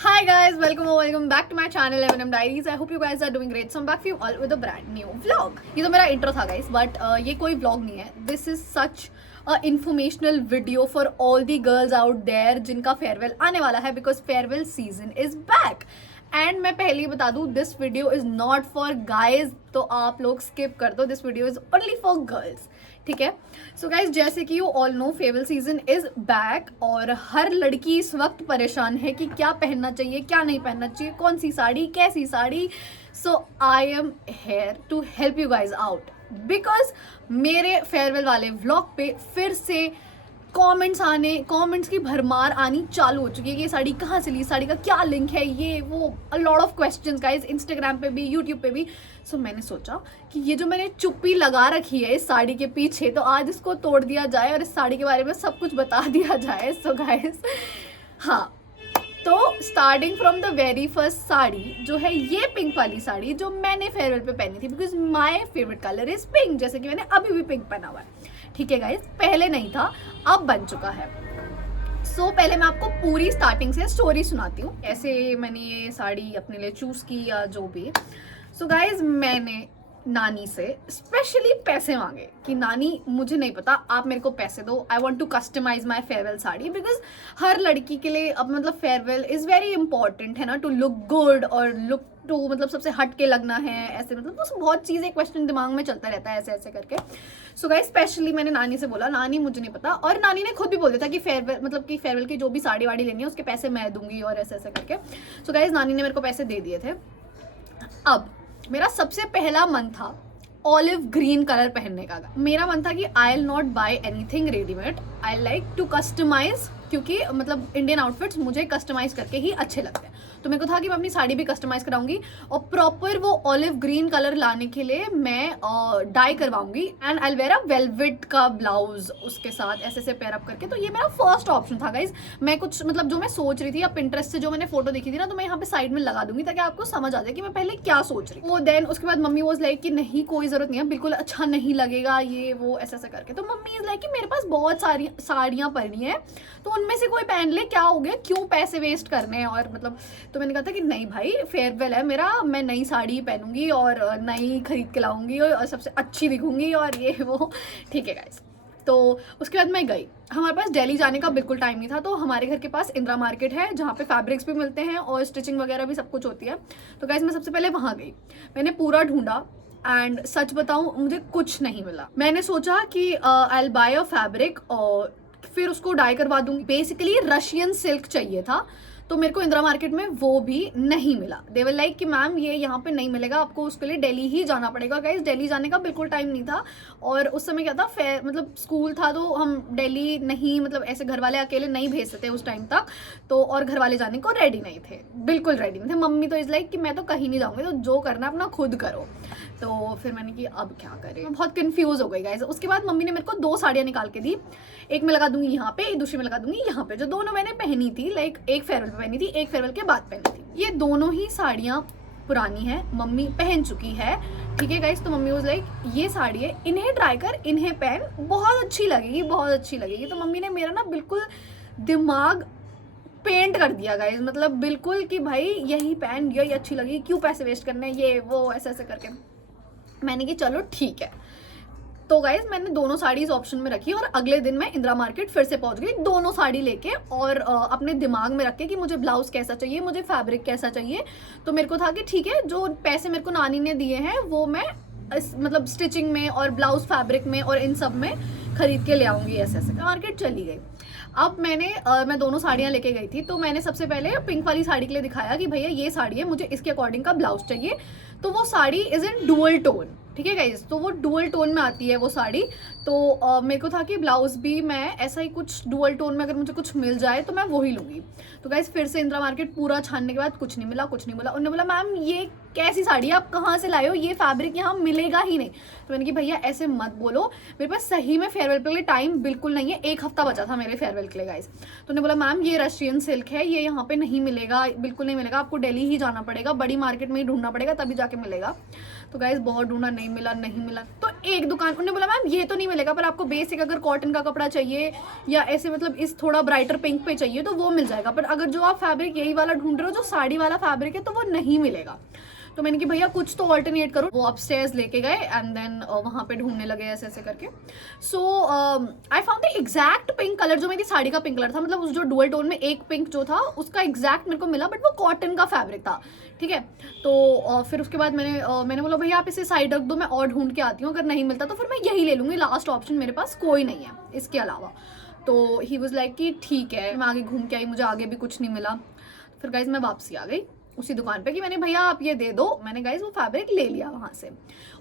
Hi guys, welcome back to my channel M&M Diaries. I hope you guys are doing great. So I'm back for you all with a brand new vlog. ये तो मेरा intro था guys, but ये कोई vlog नहीं है. This is such a informational video for all the girls out there जिनका farewell आने वाला है because farewell season is back. And मैं पहले ही बता दूं, this video is not for guys, तो आप लोग स्किप कर दो. This video is only for girls, ठीक है. सो गाइज, जैसे कि you all know, farewell season is back और हर लड़की इस वक्त परेशान है कि क्या पहनना चाहिए, क्या नहीं पहनना चाहिए, कौन सी साड़ी, कैसी sari. So I am here to help you guys out because मेरे फेयरवेल वाले व्लॉग पे फिर से कमेंट्स की भरमार आनी चालू हो चुकी है कि ये साड़ी कहाँ से ली, साड़ी का क्या लिंक है, ये वो, अ lot of questions guys, Instagram पे भी, यूट्यूब पे भी. सो मैंने सोचा कि ये जो मैंने चुप्पी लगा रखी है इस साड़ी के पीछे, तो आज इसको तोड़ दिया जाए और इस साड़ी के बारे में सब कुछ बता दिया जाए. सो गाइस, हाँ, तो starting from the very first sari जो है ये पिंक वाली साड़ी जो मैंने फेयरवेल पे पहनी थी because my favourite colour is pink, जैसे कि मैंने अभी भी पिंक पहना हुआ है. ठीक है गाइस, पहले नहीं था, अब बन चुका है. सो पहले मैं आपको पूरी स्टार्टिंग से स्टोरी सुनाती हूँ ऐसे मैंने ये साड़ी अपने लिए चूज की या जो भी. सो गाइस, मैंने नानी से स्पेशली पैसे मांगे कि नानी मुझे नहीं पता, आप मेरे को पैसे दो, I want to customise my farewell sari because हर लड़की के लिए अब मतलब फेयरवेल इज वेरी इंपॉर्टेंट है ना, टू लुक गुड और लुक टू मतलब सबसे हट के लगना है, ऐसे मतलब बस बहुत चीज़ें क्वेश्चन दिमाग में चलता रहता है ऐसे ऐसे करके. सो गाइस, स्पेशली मैंने नानी से बोला, नानी मुझे नहीं पता, और नानी ने खुद भी बोल दिया था कि फेयरवेल मतलब कि फेयरवेल की जो भी साड़ी वाड़ी लेनी है उसके पैसे मैं दूंगी और ऐसे ऐसे करके. सो गाइस, नानी ने मेरे को पैसे दे दिए थे. अब मेरा सबसे पहला मन था ऑलिव ग्रीन कलर पहनने का. मेरा मन था कि I will not buy anything readymade, I like to customise, क्योंकि मतलब इंडियन आउटफिट्स मुझे कस्टमाइज करके ही अच्छे लगते हैं. तो मेरे को था कि मैं अपनी साड़ी भी कस्टमाइज कराऊंगी और प्रॉपर वो ऑलिव ग्रीन कलर लाने के लिए मैं डाई करवाऊंगी and I wear a velvet का ब्लाउज उसके साथ ऐसे ऐसे पेयर अप करके. तो ये मेरा फर्स्ट ऑप्शन था गाइज. मैं कुछ मतलब जो मैं सोच रही थी, अब पिंटरेस्ट से जो मैंने फोटो देखी थी ना, तो मैं यहाँ पे साइड में लगा दूंगी ताकि आपको समझ आ जाए कि मैं पहले क्या सोच रही. वो देन उसके बाद मम्मी वॉज लाइक कि नहीं, कोई जरूरत नहीं है, बिल्कुल अच्छा नहीं लगेगा ये वो ऐसा ऐसा करके. तो मम्मी इज लाइक कि मेरे पास बहुत सारी साड़ियाँ पड़ी हैं, तो उनमें से कोई पहन ले, क्या हो गया, क्यों पैसे वेस्ट करने. और मतलब तो मैंने कहा था कि नहीं भाई, फेयरवेल है मेरा, मैं नई साड़ी पहनूंगी और नई खरीद के लाऊंगी और सबसे अच्छी दिखूंगी और ये वो. ठीक है गाइस, तो उसके बाद मैं गई. हमारे पास दिल्ली जाने का बिल्कुल टाइम नहीं था, तो हमारे घर के पास इंदिरा मार्केट है जहाँ पे फैब्रिक्स भी मिलते हैं और स्टिचिंग वगैरह भी सब कुछ होती है. तो गाइस, मैं सबसे पहले वहाँ गई, मैंने पूरा ढूंढा एंड सच बताऊँ मुझे कुछ नहीं मिला. मैंने सोचा कि I will buy a fabric और फिर उसको डाई करवा दूंगी. बेसिकली रशियन सिल्क चाहिए था, तो मेरे को इंदिरा मार्केट में वो भी नहीं मिला. दे वर लाइक कि मैम ये यहाँ पे नहीं मिलेगा, आपको उसके लिए दिल्ली ही जाना पड़ेगा. गाइस, दिल्ली जाने का बिल्कुल टाइम नहीं था और उस समय क्या था, फेयर मतलब स्कूल था, तो हम दिल्ली नहीं, मतलब ऐसे घर वाले अकेले नहीं भेजते थे उस टाइम तक, तो और घर वाले जाने को रेडी नहीं थे, बिल्कुल रेडी नहीं थे. मम्मी तो इज लाइक कि मैं तो कहीं नहीं जाऊँगी, तो जो करना अपना खुद करो. तो फिर मैंने कि अब क्या करें, मैं बहुत कंफ्यूज हो गई गाइस. उसके बाद मम्मी ने मेरे को 2 साड़ियाँ निकाल के दी, एक मैं लगा दूंगी यहाँ पे, दूसरी में लगा दूंगी यहाँ पे. जो दोनों मैंने पहनी थी, लाइक एक फेयरवेल पे पहनी थी, एक फेयरवेल के बाद पहनी थी. ये दोनों ही साड़ियाँ पुरानी है, मम्मी पहन चुकी है. ठीक है गाइस, तो मम्मी वाज लाइक ये साड़ी है, इन्हें ट्राई कर, इन्हें पहन, बहुत अच्छी लगेगी, बहुत अच्छी लगेगी. तो मम्मी ने मेरा ना बिल्कुल दिमाग पेंट कर दिया गाइस, मतलब बिल्कुल कि भाई यही पहन, यही अच्छी लगेगी, क्यों पैसे वेस्ट करने, ये वो ऐसे ऐसे करके. मैंने कि चलो ठीक है. तो गाइज, मैंने दोनों साड़ीज ऑप्शन में रखी और अगले दिन मैं इंदिरा मार्केट फिर से पहुंच गई दोनों साड़ी लेके और अपने दिमाग में रख के कि मुझे ब्लाउज कैसा चाहिए, मुझे फैब्रिक कैसा चाहिए. तो मेरे को था कि ठीक है, जो पैसे मेरे को नानी ने दिए हैं वो मैं मतलब स्टिचिंग में और ब्लाउज फैब्रिक में और इन सब में खरीद के ले आऊंगी. ऐसे ऐसे मार्केट चली गई. अब मैं दोनों साड़ियाँ लेके गई थी, तो मैंने सबसे पहले पिंक वाली साड़ी के लिए दिखाया कि भैया ये साड़ी है, मुझे इसके अकॉर्डिंग का ब्लाउज चाहिए. तो वो sari is in dual tone, ठीक है गाइज, तो वो डुअल टोन में आती है वो साड़ी. तो मेरे को था कि ब्लाउज भी मैं ऐसा ही कुछ डुअल टोन में अगर मुझे कुछ मिल जाए तो मैं वही लूँगी. तो गाइज, फिर से इंदिरा मार्केट पूरा छानने के बाद कुछ नहीं मिला, कुछ नहीं मिला. उन्होंने बोला मैम ये कैसी साड़ी है, आप कहाँ से लाए हो, ये फैब्रिक यहाँ मिलेगा ही नहीं. तो मैंने कि भैया ऐसे मत बोलो, मेरे पास सही में फेयरवेल के लिए टाइम बिल्कुल नहीं है, 1 हफ्ता बचा था मेरे फेयरवेल के लिए गाइज. तो उन्होंने बोला मैम ये रशियन सिल्क है, ये यहाँ पे नहीं मिलेगा, बिल्कुल नहीं मिलेगा, आपको दिल्ली ही जाना पड़ेगा, बड़ी मार्केट में ही ढूंढना पड़ेगा, तभी जाके मिलेगा. तो गाइज बहुत ढूंढा, नहीं नहीं मिला नहीं मिला। तो एक दुकान उन्होंने बोला मैम ये तो नहीं मिलेगा, पर आपको बेसिक अगर कॉटन का कपड़ा चाहिए या ऐसे मतलब इस थोड़ा ब्राइटर पिंक पे चाहिए तो वो मिल जाएगा, पर अगर जो आप फैब्रिक यही वाला ढूंढ रहे हो जो साड़ी वाला फैब्रिक है तो वो नहीं मिलेगा। तो मैंने कि भैया कुछ तो ऑल्टरनेट करो। वो अपस्टेयर्स लेके गए एंड देन वहाँ पे ढूंढने लगे ऐसे ऐसे करके। So I found the exact pink colour जो मेरी साड़ी का पिंक कलर था, मतलब उस जो डुअल टोन में एक पिंक जो था उसका एग्जैक्ट मेरे को मिला, बट वो कॉटन का फैब्रिक था, ठीक है। तो फिर उसके बाद मैंने बोला भैया आप इसे साइड रख दो, मैं और ढूंढ के आती हूँ, अगर नहीं मिलता तो फिर मैं यही ले लूँगी, लास्ट ऑप्शन मेरे पास कोई नहीं है इसके अलावा। तो ही वॉज लाइक कि ठीक है। मैं आगे घूम के आई, मुझे आगे भी कुछ नहीं मिला। फिर गाइज मैं वापसी आ गई उसी दुकान पे कि मैंने भैया आप ये दे दो। मैंने गाइज वो फैब्रिक ले लिया वहां से।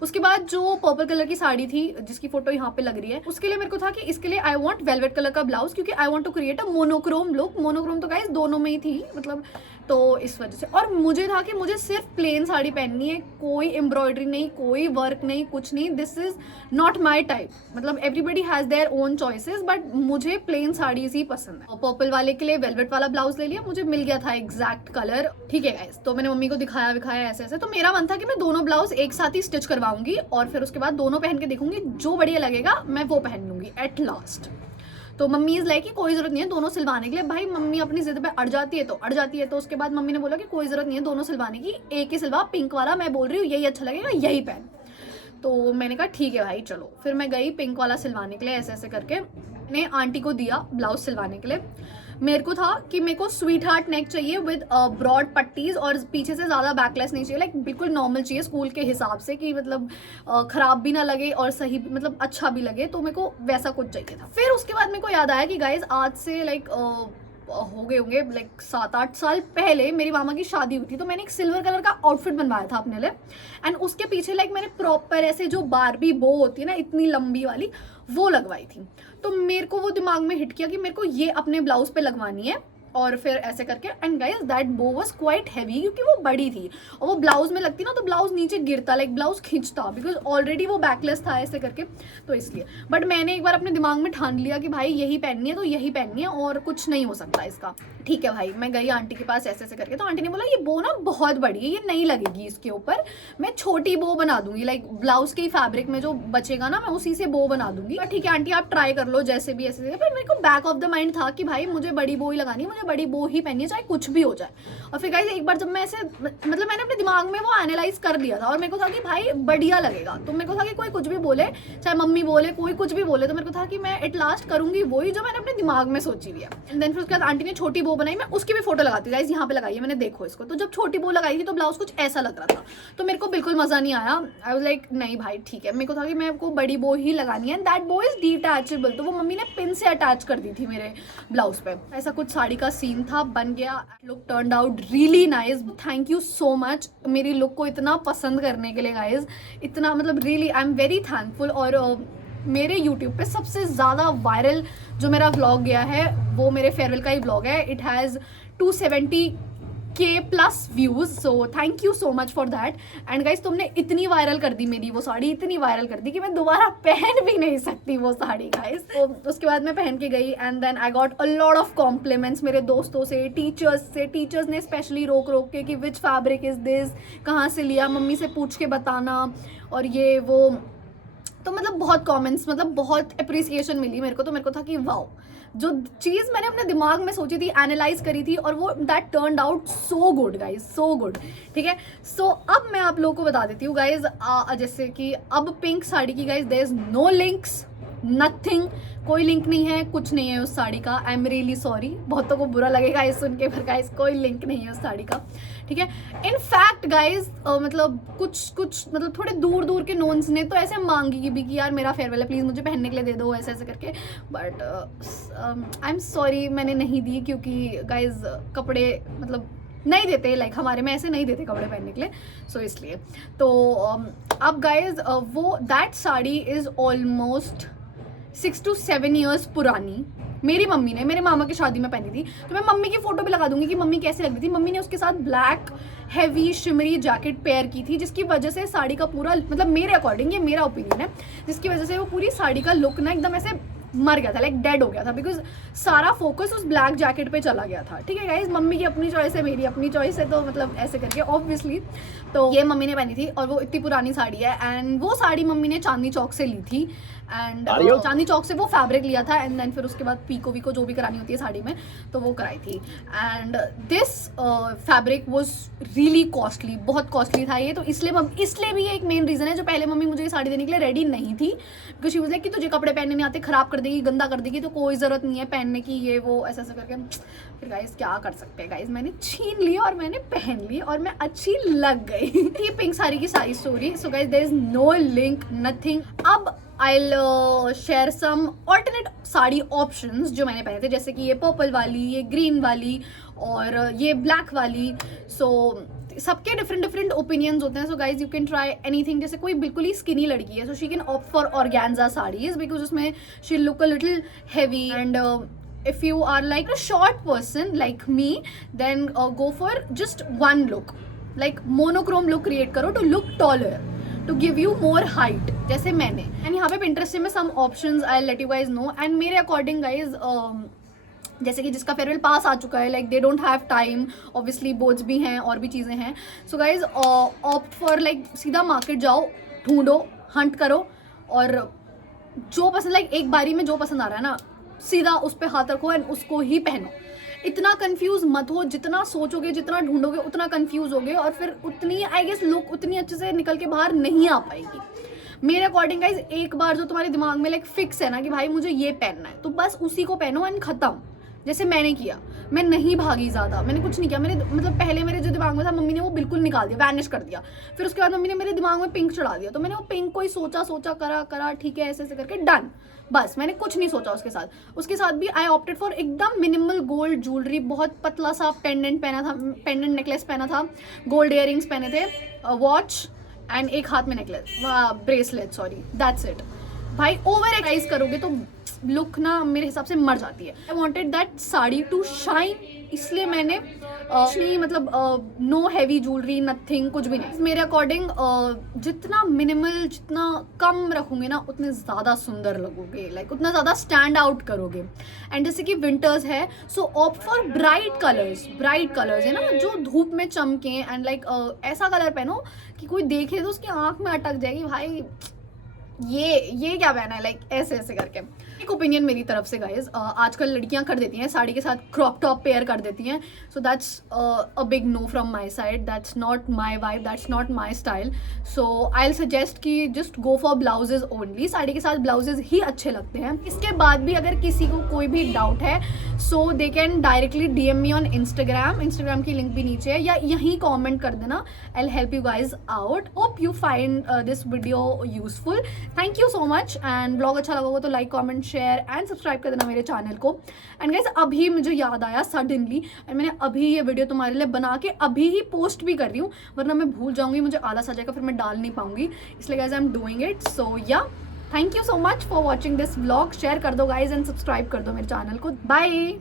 उसके बाद जो पर्पल कलर की साड़ी थी जिसकी फोटो यहाँ पे लग रही है, उसके लिए मेरे को था कि इसके लिए आई वांट वेलवेट कलर का ब्लाउज, क्योंकि I want to create a monochrome look. Monochrome तो गाइज दोनों में ही थी मतलब, तो इस वजह से। और मुझे था कि मुझे सिर्फ प्लेन साड़ी पहननी है, कोई एम्ब्रॉयडरी नहीं, कोई वर्क नहीं, कुछ नहीं। This is not my type. मतलब everybody has their own choices, but मुझे प्लेन साड़ीज ही पसंद है। पर्पल वाले के लिए वेलवेट वाला ब्लाउज ले लिया, मुझे मिल गया था एग्जैक्ट कलर, ठीक है गाइस। तो मैंने मम्मी को दिखाया विखाया ऐसे ऐसे। तो मेरा मन था कि मैं दोनों ब्लाउज एक साथ ही स्टिच करवाऊंगी और फिर उसके बाद दोनों पहन के देखूंगी, जो बढ़िया लगेगा मैं वो पहन लूंगी एट लास्ट। तो मम्मी इज लाइक कि कोई जरूरत नहीं है दोनों सिलवाने के लिए। भाई मम्मी अपनी जिद पे अड़ जाती है तो अड़ जाती है। तो उसके बाद मम्मी ने बोला कि कोई जरूरत नहीं है दोनों सिलवाने की, एक ही सिलवा, पिंक वाला मैं बोल रही हूँ यही अच्छा लगेगा, यही पहन। तो मैंने कहा ठीक है भाई चलो। फिर मैं गई पिंक वाला सिलवाने के लिए ऐसे ऐसे करके। मैंने आंटी को दिया ब्लाउज सिलवाने के लिए। मेरे को था कि मेरे को स्वीट हार्ट नेक चाहिए विद ब्रॉड पट्टीज और पीछे से ज़्यादा बैकलेस नहीं चाहिए, लाइक बिल्कुल नॉर्मल चाहिए स्कूल के हिसाब से, कि मतलब ख़राब भी ना लगे और सही मतलब अच्छा भी लगे। तो मेरे को वैसा कुछ चाहिए था। फिर उसके बाद मेरे को याद आया कि गाइज आज से लाइक हो गए होंगे लाइक 7-8 साल पहले मेरी मामा की शादी हुई थी। तो मैंने एक सिल्वर कलर का आउटफिट बनवाया था अपने लिए एंड उसके पीछे लाइक मैंने प्रॉपर ऐसे जो बारबी बो होती है ना इतनी लंबी वाली, वो लगवाई थी। तो मेरे को वो दिमाग में हिट किया कि मेरे को ये अपने ब्लाउज पे लगवानी है। और फिर ऐसे करके एंड गाइस दैट बो वाज क्वाइट हैवी, क्योंकि वो बड़ी थी और वो ब्लाउज में लगती ना तो ब्लाउज नीचे गिरता, लाइक ब्लाउज खींचता, बिकॉज ऑलरेडी वो बैकलेस था ऐसे करके। तो इसलिए बट मैंने एक बार अपने दिमाग में ठान लिया कि भाई यही पहननी है तो यही पहननी है और कुछ नहीं हो सकता इसका। ठीक है भाई, मैं गई आंटी के पास ऐसे ऐसे करके। तो आंटी ने बोला ये बो ना बहुत बड़ी है, ये नहीं लगेगी इसके ऊपर, मैं छोटी बो बना दूंगी, लाइक ब्लाउज के फैब्रिक में जो बचेगा ना मैं उसी से बो बना दूंगी। ठीक है आंटी आप ट्राई कर लो जैसे भी ऐसे। पर मेरे को बैक ऑफ द माइंड था कि भाई मुझे बड़ी बो ही लगानी है, मुझे बड़ी बो ही पहननी है चाहे कुछ भी हो जाए। और फिर गाइस एक बार जब मैं ऐसे मतलब मैंने अपने दिमाग में वो एनालाइज कर लिया था और मेरे को था कि भाई बढ़िया लगेगा। तो मेरे को था कि कोई कुछ भी बोले, चाहे मम्मी बोले, कोई कुछ भी बोले, तो मेरे को था कि मैं एट लास्ट करूंगी वही जो मैंने अपने दिमाग में सोची हुई है। एंड देन फिर उसके बाद आंटी ने छोटी बो बनाई, मैं उसकी भी फोटो लगाती गाइस, यहाँ पे लगाई है मैंने, देखो इसको। तो जब छोटी बो लगाई थी तो ब्लाउज कुछ ऐसा लग रहा था, तो मेरे को बिल्कुल मजा नहीं आया। आई वाज लाइक नहीं भाई ठीक है, मेरे को था कि मेरे को बड़ी बो ही लगानी है। दैट बो इज डिटैचेबल, तो वो मम्मी ने पिन से अटैच कर दी थी मेरे ब्लाउज पे। ऐसा कुछ साड़ी का सीन था, बन गया। Look turned out really nice, thank you so much मेरी लुक को इतना पसंद करने के लिए गाइज, इतना मतलब really I am very thankful. और मेरे YouTube पे सबसे ज़्यादा वायरल जो मेरा व्लॉग गया है वो मेरे फेयरवेल का ही व्लॉग है। It has 270K plus views, so thank you so much for that. And guys तुमने इतनी वायरल कर दी मेरी वो साड़ी, इतनी वायरल कर दी कि मैं दोबारा पहन भी नहीं सकती वो साड़ी गाइज। तो उसके बाद मैं पहन के गई and then I got a lot of compliments मेरे दोस्तों से, टीचर्स से। टीचर्स ने स्पेशली रोक रोक के कि विच फैब्रिक इज दिस, कहाँ से लिया, मम्मी से पूछ के बताना और ये वो। तो मतलब बहुत कमेंट्स, मतलब बहुत अप्रिसिएशन मिली मेरे को। तो मेरे को था कि वाओ, जो चीज़ मैंने अपने दिमाग में सोची थी, एनालाइज करी थी, और वो that turned out so good guys, so good. ठीक है, सो अब मैं आप लोगों को बता देती हूँ गाइज, जैसे कि अब पिंक साड़ी की guys there is no links, nothing, कोई लिंक नहीं है, कुछ नहीं है उस साड़ी का। आई एम रियली सॉरी, बहुतों को बुरा लगेगा इस सुन के, पर गाइज कोई लिंक नहीं है उस साड़ी का। ठीक है, इन फैक्ट गाइज मतलब कुछ मतलब थोड़े दूर दूर के नोन्स ने तो ऐसे मांगी भी कि यार मेरा फेयरवेल है, प्लीज़ मुझे पहनने के लिए दे दो, ऐसे ऐसे करके। बट आई एम सॉरी मैंने नहीं दी, क्योंकि गाइज कपड़े मतलब नहीं देते, लाइक हमारे में ऐसे नहीं देते कपड़े पहनने के लिए, सो इसलिए। तो अब गाइज वो that sari is almost 6 to 7 years पुरानी। मेरी मम्मी ने मेरे मामा की शादी में पहनी थी, तो मैं मम्मी की फोटो भी लगा दूंगी कि मम्मी कैसे लग रही थी। मम्मी ने उसके साथ black heavy shimmery jacket pair की थी, जिसकी वजह से साड़ी का पूरा मतलब मेरे अकॉर्डिंग, ये मेरा ओपिनियन है, जिसकी वजह से वो पूरी साड़ी का लुक ना एकदम ऐसे मर गया था, लाइक डेड हो गया था, बिकॉज सारा फोकस उस ब्लैक जैकेट पे चला गया था। ठीक है गाइज, मम्मी की अपनी चॉइस है, मेरी अपनी चॉइस है, तो मतलब ऐसे करके ऑब्वियसली। तो ये मम्मी ने पहनी थी और वो इतनी पुरानी साड़ी है, एंड वो साड़ी मम्मी ने चांदनी चौक से ली थी, एंड चांदनी चौक से वो फैब्रिक लिया था, एंड देन फिर उसके बाद पीको वीको जो भी करानी होती है साड़ी में तो वो कराई थी। And this fabric was really costly, बहुत कॉस्टली था ये। तो इसलिए भी ये एक मेन रीज़न है जो पहले मम्मी मुझे ये साड़ी देने के लिए रेडी नहीं थी, बिकॉज शी वाज लाइक कि तुझे कपड़े पहनने नहीं आते, खराब कर देगी, गंदा कर देगी, तो कोई ज़रूरत नहीं है पहनने की, ये वो ऐसा ऐसा करके। फिर गाइज क्या कर सकते हैं गाइज, मैंने छीन ली और मैंने पहन ली और मैं अच्छी लग गई। ये पिंक साड़ी की सारी स्टोरी। So guys there is no link, nothing. अब I'll share some alternate sari options जो मैंने पहने थे, जैसे कि ये पर्पल वाली, ये ग्रीन वाली और ये ब्लैक वाली। सो सबके डिफरेंट ओपिनियंस होते हैं। So guys you can try anything. जैसे कोई बिल्कुल ही स्किनी लड़की है, so she can opt for organza saris, because उसमें she look a little heavy. And if you are like a short person like me, then go for just one look, like monochrome look create करो to look taller, to give you more height, जैसे मैंने। And यहाँ पे Pinterest में some options I'll let you guys know, and मेरे according guys जैसे कि जिसका फेयरवेल पास आ चुका है, like they don't have time, obviously boards भी हैं और भी चीज़ें हैं। So guys opt for like सीधा मार्केट जाओ, ढूंढो, हंट करो, और जो पसंद, लाइक एक बारी में जो पसंद आ रहा है ना, सीधा उस पर हाथ रखो एंड उसको ही पहनो। इतना कंफ्यूज मत हो, जितना सोचोगे, जितना ढूंढोगे उतना कंफ्यूज होगे, और फिर उतनी आई गेस लुक उतनी अच्छे से निकल के बाहर नहीं आ पाएगी। मेरे अकॉर्डिंग गाइज एक बार जो तुम्हारे दिमाग में लाइक फिक्स है ना कि भाई मुझे ये पहनना है, तो बस उसी को पहनो एंड खत्म। जैसे मैंने किया, मैं नहीं भागी ज़्यादा, मैंने कुछ नहीं किया। मैंने मतलब पहले मेरे जो दिमाग में था मम्मी ने वो बिल्कुल निकाल दिया, वैनिश कर दिया। फिर उसके बाद मम्मी ने मेरे दिमाग में पिंक चढ़ा दिया, तो मैंने वो पिंक को ही सोचा करा ठीक है, ऐसे ऐसे करके डन, बस मैंने कुछ नहीं सोचा। उसके साथ भी आई ऑप्टेड फॉर एकदम मिनिमल गोल्ड ज्वेलरी, बहुत पतला सा पेंडेंट पहना था, पेंडेंट नेकलेस पहना था, गोल्ड इयरिंग्स पहने थे, वॉच एंड एक हाथ में necklace, bracelet, sorry, that's it. भाई ओवर एक्सरसाइज करोगे तो लुक ना मेरे हिसाब से मर जाती है। I wanted that sari to shine, इसलिए मैंने नहीं मतलब नो हैवी ज्वेलरी, नथिंग, कुछ भी नहीं। मेरे अकॉर्डिंग जितना मिनिमल, जितना कम रखोगे ना उतने ज़्यादा सुंदर लगोगे, लाइक उतना ज़्यादा स्टैंड आउट करोगे। एंड जैसे कि विंटर्स है, सो ऑप्ट फॉर ब्राइट कलर्स है ना, जो धूप में चमके, एंड लाइक ऐसा कलर पहनो कि कोई देखे तो उसकी आंख में अटक जाएगी, भाई ये क्या पहना है, लाइक ऐसे ऐसे करके। एक ओपिनियन मेरी तरफ से गाइज, आजकल लड़कियां कर देती हैं साड़ी के साथ क्रॉप टॉप पेयर कर देती हैं, so that's a big no from my side, that's not my vibe, that's not my style. So I will suggest कि just go for blouses only, sari के साथ ब्लाउजेज ही अच्छे लगते हैं। इसके बाद भी अगर किसी को कोई भी डाउट है, so they can directly DM me on Instagram की लिंक भी नीचे है, या यहीं कॉमेंट कर देना, I will help you guys out. Hope you find this video useful. Thank you so much, and blog अच्छा लगा हो तो like, comment, share and subscribe कर देना मेरे चैनल को। एंड गाइस अभी मुझे याद आया सडनली, एंड मैंने अभी ये वीडियो तुम्हारे लिए बना के अभी ही पोस्ट भी कर रही हूँ, वरना मैं भूल जाऊंगी, मुझे आलस आ जाएगा, फिर मैं डाल नहीं पाऊंगी, इसलिए guys I am doing it. So yeah thank you so much for watching this vlog. Share कर दो गाइज एंड सब्सक्राइब कर दो मेरे चैनल को। बाय।